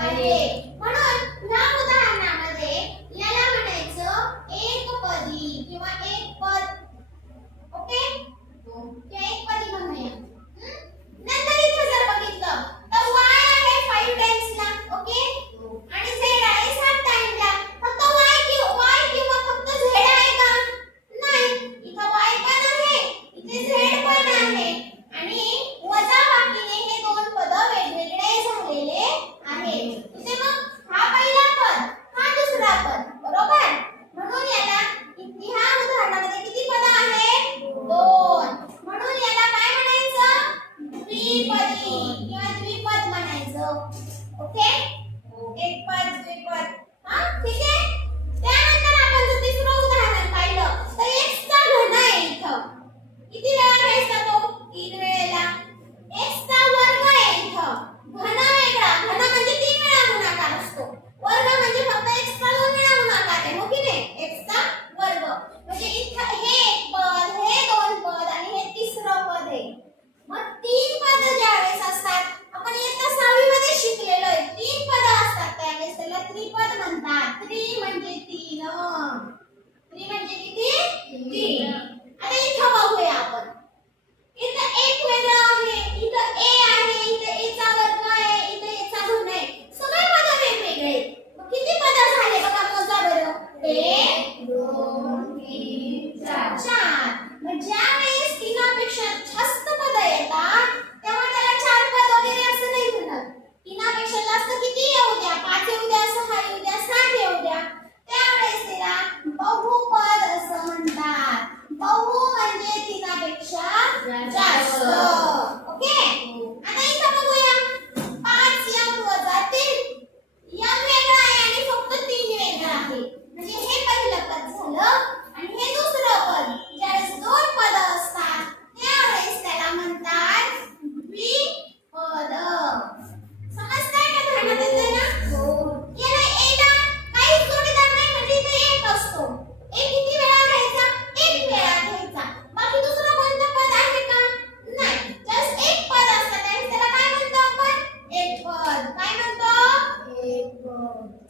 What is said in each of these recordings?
欢迎。ओके? एक पद द्विपद हा ठीक आहे? त्यानंतर आपण जर तिसरं उदाहरण पाहिलं तर x चा घन आहे इथं. किती वेळा घ्यायचा तो? तीन वेळेला. X चा वर्ग आहे इथं. घन वेगळा. घन म्हणजे तीन वेळा गुणाकार असतो. वर्ग म्हणजे फक्त x चा दोन वेळा गुणाकार आहे हो की नाही? X चा वर्ग. म्हणजे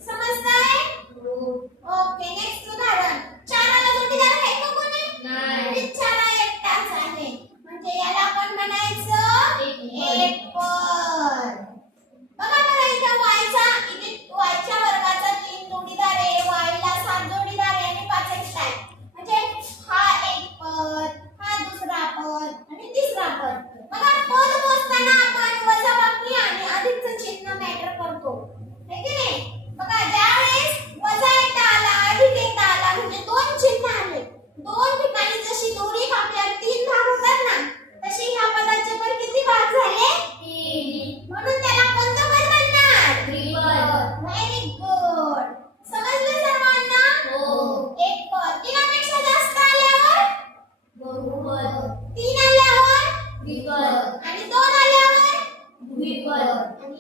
Sa 对。